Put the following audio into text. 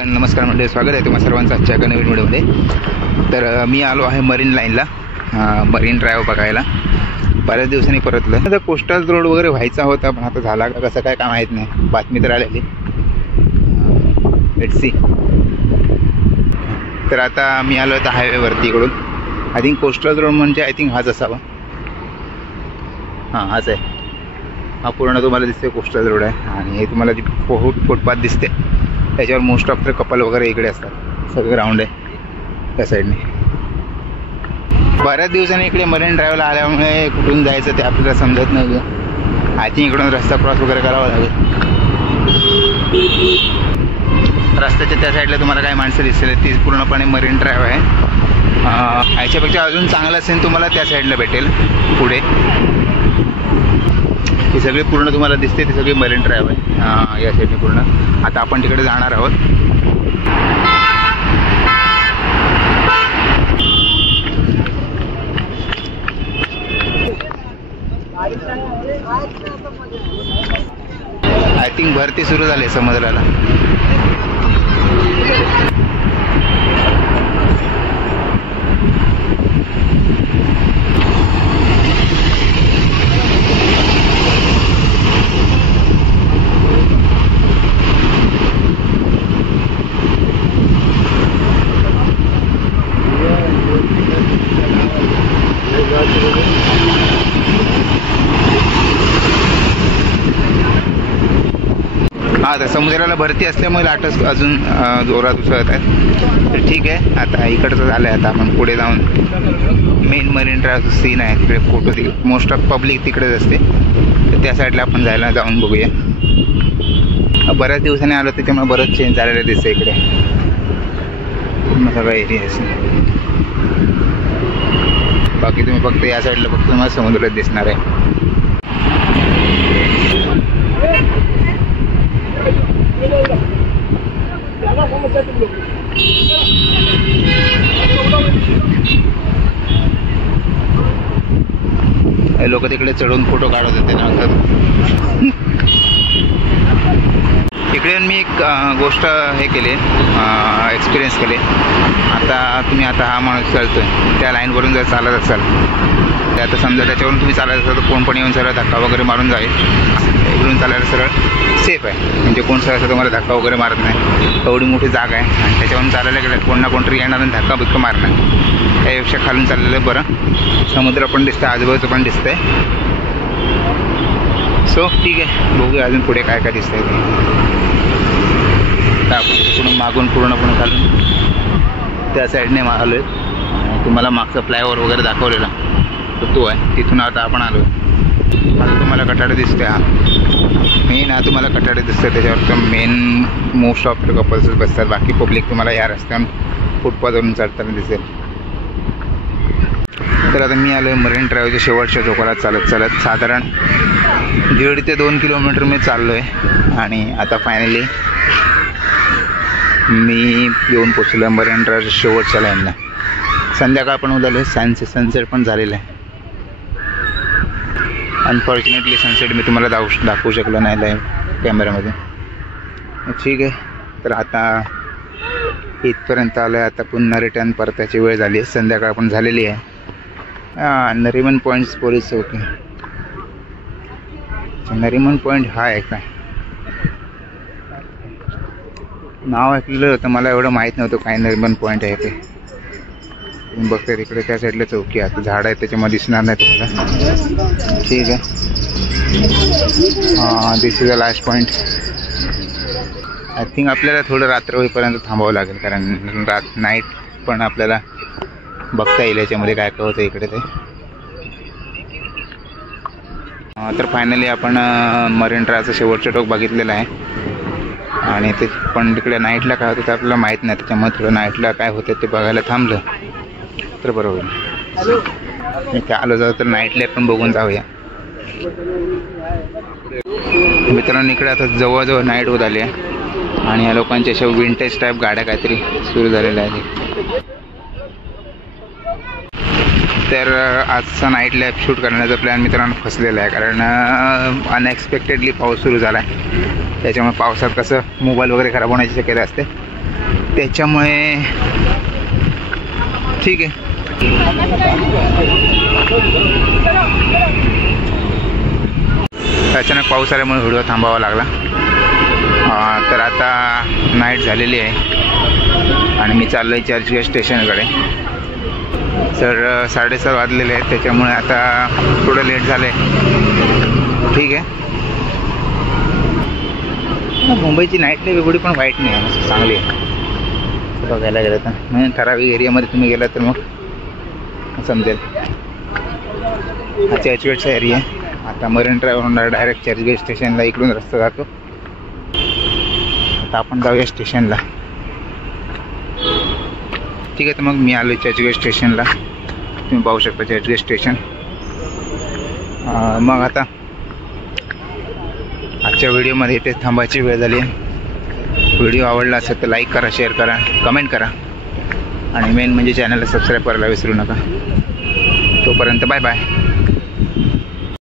नमस्कार मंडळी, स्वागत आहे तुम्हा सर्वांचं आजच्या एका नवीन व्हिडिओमध्ये. तर मी आलो आहे मरीन लाईनला, मरीन ड्राईव्ह बघायला. बऱ्याच दिवसांनी परतलं. आता कोस्टल रोड वगैरे व्हायचा होता, पण आता झाला का कसं काय माहीत नाही. बातमी तर आलेली. Let's see. तर आता मी आलो आहे हायवेवरती इकडून. आय थिंक कोस्टल रोड म्हणजे आय थिंक हाच असावा. हां, हाच आहे. हा पूर्ण तुम्हाला दिसते कोस्टल रोड आहे. आणि हे तुम्हाला जी फुटपाथ दिसते त्याच्यावर मोस्ट ऑफ द कपल वगैरे इकडे असतात. सगळं ग्राउंड आहे त्या साईडने. बऱ्याच दिवसांनी इकडे मरीन ड्राईव्हला आल्यामुळे कुठून जायचं ते आपल्याला समजत नाही. आय थिंक इकडून रस्ता क्रॉस वगैरे करावा लागेल. रस्त्याच्या त्या साईडला तुम्हाला काही माणसं दिसतील, ती पूर्णपणे मरीन ड्राईव्ह आहे. याच्यापेक्षा अजून चांगला सीन तुम्हाला त्या साईडला भेटेल पुढे. ही सगळी पूर्ण तुम्हाला दिसते ती सगळी मरीन ड्राईव्ह आहे या साईडने पूर्ण. आता आपण तिकडे जाणार आहोत. आय थिंक भरती सुरू झाली समुद्राला. हां, तर समुद्राला भरती असल्यामुळे लाटच अजून जोरात उसळत आहेत. तर ठीक आहे, आता इकडचं झालं आहे. आता आपण पुढे जाऊन मेन मरीन ड्राईव्ह सीन आहे तिकडे फोटो. तिकडे मोस्ट ऑफ पब्लिक तिकडेच असते. तर त्या साईडला आपण जाऊन बघूया. बऱ्याच दिवसांनी आलो त्याच्यामुळे बरंच चेंज झालेलं दिसतं इकडे पूर्ण सगळा एरिया असेल. बाकी तुम्ही फक्त या साईडला फक्त तुम्हाला समुद्रात दिसणार आहे. लोक तिकडे चढून फोटो काढत होते ना. इकडे मी एक गोष्ट हे केली, एक्सपिरियन्स केले. आता हा माणूस चालतोय त्या लाईनवरून जर चालत असाल तर आता समजा त्याच्यावरून तुम्ही चालत असाल तर कोण पण येऊन सरळ धक्का वगैरे मारून जाईल. इकडून चालायला सरळ सेफ आहे, म्हणजे कोण सरळ तुम्हाला धक्का वगैरे मारत नाही. एवढी मोठी जागा आहे आणि त्याच्यावरून चालायला गेलं कोण ना कोणतरी येणार आणि धक्का बिक्का मारणार. यापेक्षा खालून चाललेलं बरं. समुद्र पण दिसतं, आजूबाजूचं पण दिसतंय. सो ठीक आहे, बघूया अजून पुढे काय काय दिसतंय ते. तर आपण तिकडून मागून पूर्णपणे खालून त्या साईडने आलो आहे. तुम्हाला मागचा फ्लायओव्हर वगैरे दाखवलेला तर तो आहे. तिथून आता आपण आलो आहे. आता तुम्हाला कटाडे दिसते. मेन तुम्हाला कटाडे दिसतं, त्याच्यावर तर main most of the couples बसतात. बाकी पब्लिक तुम्हाला या रस्त्यावर फुटपाथवरून चढताना दिसेल. तर आता मी आलो आहे मरीन ड्राईव्हच्या शेवटच्या चौकाला चालत साधारण 1.5 ते 2 किलोमीटर मी चाललो आहे. आणि आता फायनली मी येऊन पोचलो आहे मरीन ड्राईव्हच्या शेवटच्या लाईनला. संध्याकाळ पण उदाले आहे, सनसेट पण झालेला आहे. अनफॉर्च्युनेटली सनसेट मी तुम्हाला दाखवू शकलो नाही लाईव्ह कॅमेऱ्यामध्ये. ठीक आहे, तर आता इथपर्यंत आलो आहे. आता पुन्हा रिटर्न परताची वेळ झाली आहे. संध्याकाळ पण झालेली आहे. नरिमन पॉईंट्स पोलीस चौकी. नरिमन पॉईंट हा आहे काय? नाव ऐकलेलं होतं, मला एवढं माहीत नव्हतं काय नरिमन पॉईंट आहे ते. तुम्ही बघता तिकडे त्या साईडला चौकी आहे. आता झाड आहे त्याच्यामध्ये दिसणार नाही तुम्हाला. ठीक आहे, this is a last point. I think आपल्याला थोडं रात्र होईपर्यंत थांबावं लागेल, कारण नाईट पण आपल्याला बघता येईल याच्यामध्ये काय काय होतं इकडे ते. तर फायनली आपण मरीन ड्राईव्हचं शेवटचं टोक बघितलेलं आहे. आणि ते पण तिकडे नाईटला काय होतं ते आपल्याला माहीत नाही, त्याच्यामुळे थोडं नाईटला काय होतं ते बघायला थांबलं तर बरोबर. मी त्या आलो जाऊ तर नाईट लाईफ पण बघून जाऊया. मित्रांनो, इकडे आता जवळजवळ नाईट होत आली आहे आणि या लोकांच्या अशा विंटेज टाईप गाड्या काहीतरी सुरू झालेल्या आहेत. तर आजचा नाईट लाईफ शूट करण्याचा प्लॅन मित्रांनो फसलेला आहे, कारण अनएक्सपेक्टेडली पाऊस सुरू झाला आहे. त्याच्यामुळे पावसात कसं मोबाईल वगैरे खराब होण्याची शक्यता असते. त्याच्यामुळे ठीक आहे. अचानक पाऊस आल्यामुळे व्हिडिओ थांबावा लागला. तर आता नाईट झालेली आहे आणि मी चाललो आहे चर्चगेट स्टेशनकडे. तर 7:30 वाजलेले आहेत, त्याच्यामुळे आता थोडं लेट झालं आहे. ठीक आहे. मुंबईची नाईट नाही एवढी पण वाईट नाही आहे, चांगली आहे बघायला गेलं तर. म्हणजे ठराविक एरियामध्ये तुम्ही गेला तर मग समजेल. हा चर्चगेटचा एरिया आहे. आता मरीन ड्राईव्हवरून डायरेक्ट चर्चगेट स्टेशनला इकडून रस्ता जातो. आता आपण जाऊया स्टेशनला. ठीक आहे. तर मग मी आलो चर्चगेट स्टेशनला. तुम्ही पाहू शकता चर्चगेट स्टेशन. मग आता आजच्या व्हिडिओमध्ये इथे थांबायची वेळ झाली आहे. व्हिडिओ आवडला असेल तर लाईक करा, शेअर करा, कमेंट करा आणि मेन म्हणजे चॅनलला सबस्क्राईब करायला विसरू नका. तोपर्यंत बाय बाय.